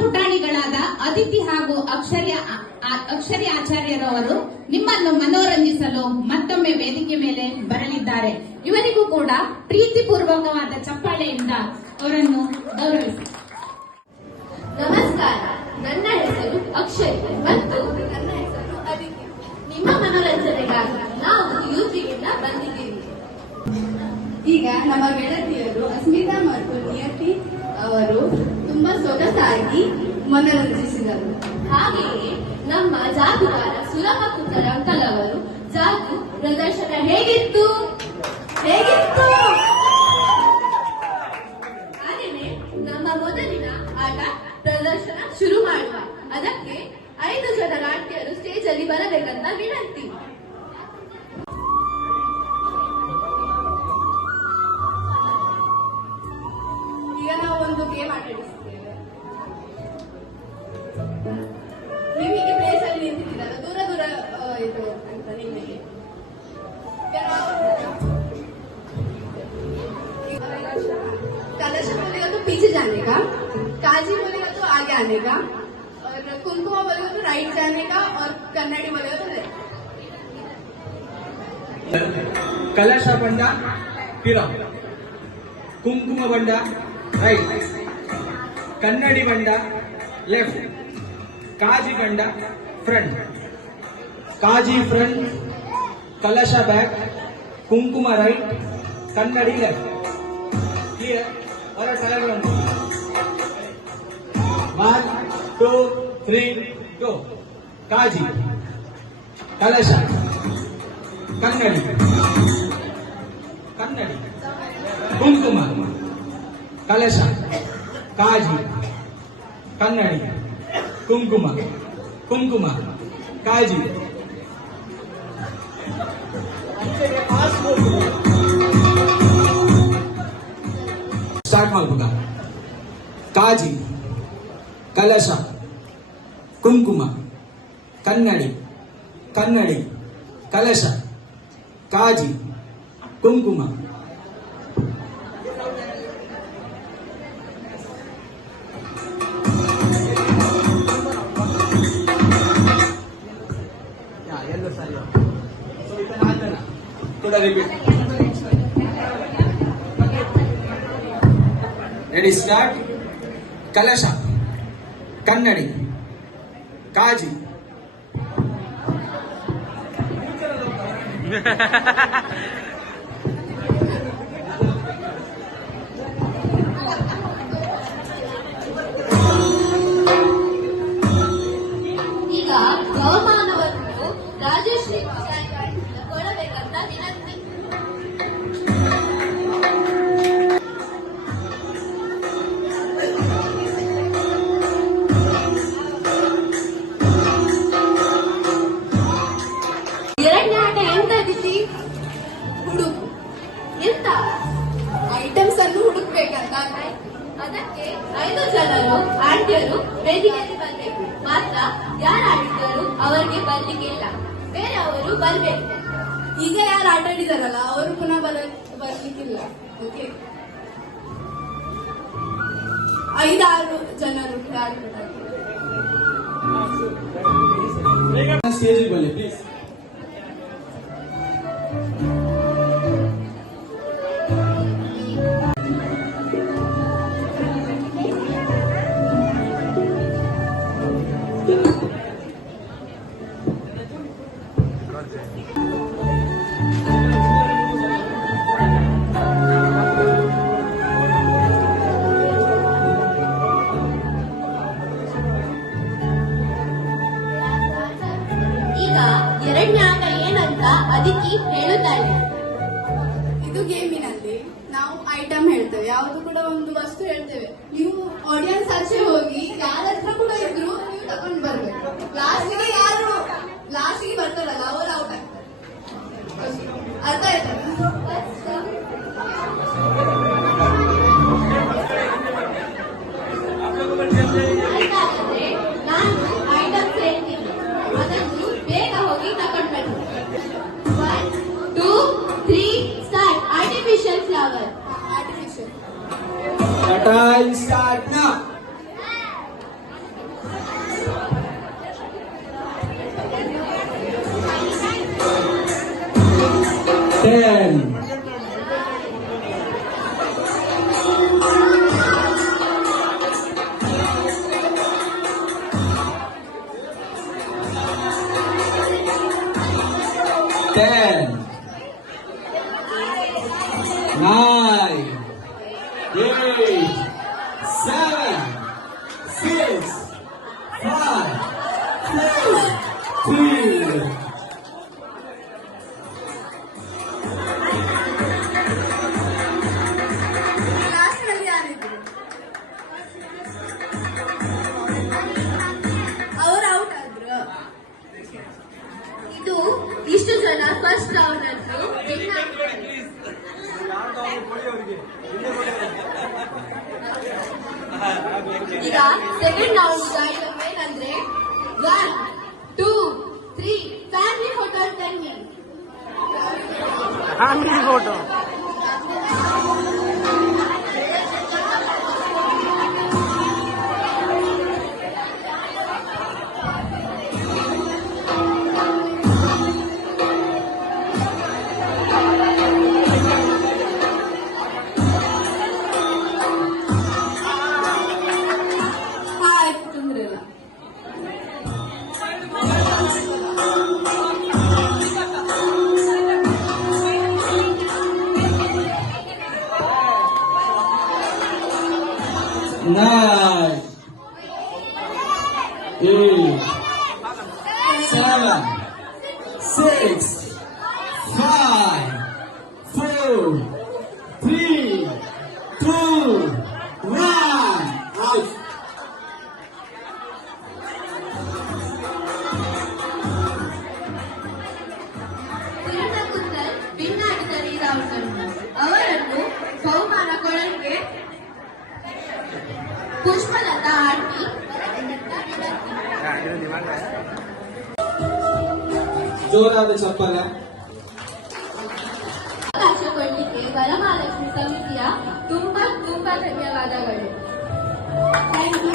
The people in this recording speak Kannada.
ಪುಟಾಣಿಗಳಾದ ಅದಿತಿ ಹಾಗೂ ಅಕ್ಷರಿ ಆಚಾರ್ಯರವರು ನಿಮ್ಮನ್ನು ಮನೋರಂಜಿಸಲು ಮತ್ತೊಮ್ಮೆ ವೇದಿಕೆ ಮೇಲೆ ಬರಲಿದ್ದಾರೆ. ಇವರಿಗೂ ಕೂಡ ಪ್ರೀತಿಪೂರ್ವಕವಾದ ಚಪ್ಪಾಳೆಯಿಂದ ಅವರನ್ನು ಗೌರವಿಸಿ. ನಮಸ್ಕಾರ, ನನ್ನ ಹೆಸರು ಅಕ್ಷಯ್ ಮತ್ತು ನನ್ನ ಹೆಸರು ಅದಿತಿ. ನಿಮ್ಮ ಮನೋರಂಜನೆಗಾಗಿ ನಾವು ಯುಜಿಯಿಂದ ಬಂದಿದ್ದೀವಿ. ಈಗ ನಮ್ಮ ಗೆಳತಿಯರು ಅಸ್ಮಿತಾ ಮತ್ತು ನಿಯತಿ ಅವರು ತುಂಬಾ ಸೊಗಸಾಗಿ ಮನರಂಜಿಸಿದರು. ಹಾಗೆಯೇ ನಮ್ಮ ಜಾದೂಗಾರ ಸುಲಭ ಪುತ್ರ ಅಂಕಲ್ ಅವರು ಜಾದೂ ಪ್ರದರ್ಶನ ಹೇಗಿತ್ತು? ಹಾಗೆಯೇ ನಮ್ಮ ಮೊದಲಿನ ಆಟ ಪ್ರದರ್ಶನ ಶುರು ಮಾಡುವ. ಅದಕ್ಕೆ 5 ಜನ ನಾಟ್ಯರು ಸ್ಟೇಜ್ ಅಲ್ಲಿ ಬರಬೇಕಂತ ವಿನಂತಿ. ಈಗ ನಾವು ಒಂದು ಗೇಮ್ ಆಟಾಡಿಸುತ್ತೇವೆ. ನಿಮಗೆ ಪ್ಲೇಸ್ ಅಲ್ಲಿ ನಿಂತಿದ್ದೀರಲ್ಲ, ದೂರ ದೂರ ಇದು ಅಂತ ನಿಮಗೆ कलश बोलेगा तो पीछे जाने का, काजी बोलेगा तो आगे आने का, और कुमकुमा बोलेगा तो राइट जाने का, और कन्नड़ी बोलेगा तो लेफ्ट. ಕಲಶ ಬಂಡ ಪಿರ, ಕುಂಕುಮ ಬಂಡ ರೈಟ್, ಕನ್ನಡಿ ಬಂಡ ಲೆಫ್ಟ್, ಕಾಜಿ ಬಂಡ ಫ್ರಂಟ್, ಕಾಜಿ ಫ್ರಂಟ್, ಕಲಶ ಬ್ಯಾಕ್, ಕುಂಕುಮ ರೈಟ್, ಕನ್ನಡಿ ಲೆಫ್ಟ್. ಕ್ಲಿಯರ್? ಅವರ ಟೈಮ್ 1 2 3 ಗೋ. ಕಾಜಿ, ಕಲಶ, ಕನ್ನಡಿ, ಕುಂಕುಮ, ಕಲಶ, ಕಾಜಿ, ಕನ್ನಡಿ, ಕುಂಕುಮ, ಕಾಜಿ. ಸ್ಟಾರ್ಟ್ ಮಾಡ್ಬೋದಾ? ಕಾಜಿ, ಕಲಶ, ಕುಂಕುಮ, ಕನ್ನಡಿ, ಕಲಶ, ಕಾಜಿ, ಕುಂಕುಮ. ಎಲ್ಲ ಸರಿ. ಕೂಡ ರಿಪೀಟ್. Ready, start. ಕಲಶ, ಕನ್ನಡಿ, ಕಾಜಿ, ಈಗ ಬಹುಮಾನವನ್ನು ರಾಜಶ್ರೀ ಕೊಡಬೇಕಂತ ವಿನಂತಿ. ಎರಡನೇ ಆಟ ಎಂತ ದಿಸಿ? ಹುಡುಕು. ಎಂತ ಐಟಮ್ಸ್ ಅನ್ನು ಹುಡುಕ್ಬೇಕಂತ. ಅದಕ್ಕೆ 5 ಜನರು ಆಡ್ತಿಯರು ವೇದಿಕೆಯಲ್ಲಿ ಬರಬೇಕು. ಮಾತ್ರ ಯಾರು ಆಡಿದರು ಅವರಿಗೆ ಬರ್ಲಿಕ್ಕಿಲ್ಲ, ಬೇರೆ ಅವರು ಬರ್ಬೇಕು. ಈಗ ಯಾರು ಆಟ ಆಡಿದಾರಲ್ಲ ಅವರು ಪುನಃ ಬರ್ಲಿಕ್ಕಿಲ್ಲ. ಓಕೆ, 5-6 ಜನರು ಸ್ಟೇಜಿಗೆ ಬನ್ನಿ ಪ್ಲೀಸ್. ಈಗ ಎರಡನೇ ಆಟ ಏನಂತ ಅದಿತಿ ಹೇಳುತ್ತಾಳೆ. ಇದು ಗೇಮಿನಲ್ಲಿ ನಾವು ಐಟಮ್ ಹೇಳ್ತೇವೆ, ಯಾವುದು ಕೂಡ ಒಂದು ವಸ್ತು ಹೇಳ್ತೇವೆ. ನೀವು ಆಡಿಯನ್ಸ್ ಆಚೆ ಹೋಗಿ ಯಾರ ಹತ್ರ ಕೂಡ ಇದ್ರು ನೀವು ತಗೊಂಡು ಬರ್ಬೇಕು. ಲಾಸ್ಟಿಗೆ ಬರ್ತಾರಲ್ಲ ಅವರು ಔಟ್ ಆಗ್ತಾರೆ. ಅರ್ಥ ಆಯ್ತಾ? ಹಾಗಾದ್ರೆ ನಾನು ಐಟಮ್ಸ್ ಹೇಳ್ತೀನಿ, ಅದನ್ನು ಬೇಗ ಹೋಗಿ ತಗೊಂಡು ಬನ್ನಿ. 1 2 3 start. Artificial flower. Artificial 10. 10, 9, 8, 7, 6, 5, 4, 3. Last ನಲ್ಲಿ ಯಾರಿದ್ರು ಅವ್ರು ಔಟ್ ಆದ್ರು. ಇದು ಇಷ್ಟು ಜನ ಫಸ್ಟ್ ರೌಂಡ್ ಅನ್ನು win ಆಗ್ತಾರೆ. ಈಗ ಸೆಕೆಂಡ್ ರೌಂಡ್ ಐಟಮ್ ಏನಂದ್ರೆ 1, 2, 3 ಫ್ಯಾಮಿಲಿ ಹೋಟೆಲ್ ಟೆನ್ನಿ. Family photo. ಆಯ್ತು, ತೊಂದ್ರೆ ಇಲ್ಲ. Nine, 8, 7, 6, 5, 4, 3, 2, 1. Out. ತಿರುನಕುತ್ತಲ್ ವಿನ್ ಆಗಿದ್ದಾರೆ ಈ ರೌಂಡ್ ಅನ್ನು. ಅವರನ್ನು ಬಹುಮಾನ ಕೊಡಲಿಕ್ಕೆ ಪುಷ್ಪಲತಾ ಆಂಟಿ ಜೋರಾದ ಚಪ್ಪಲ. ಅವಕಾಶ ಕೊಡಲಿಕ್ಕೆ ವರಮಹಾಲಕ್ಷ್ಮಿ ಸಮಿತಿಯ ತುಂಬಾ ಧನ್ಯವಾದಗಳು. Thank you.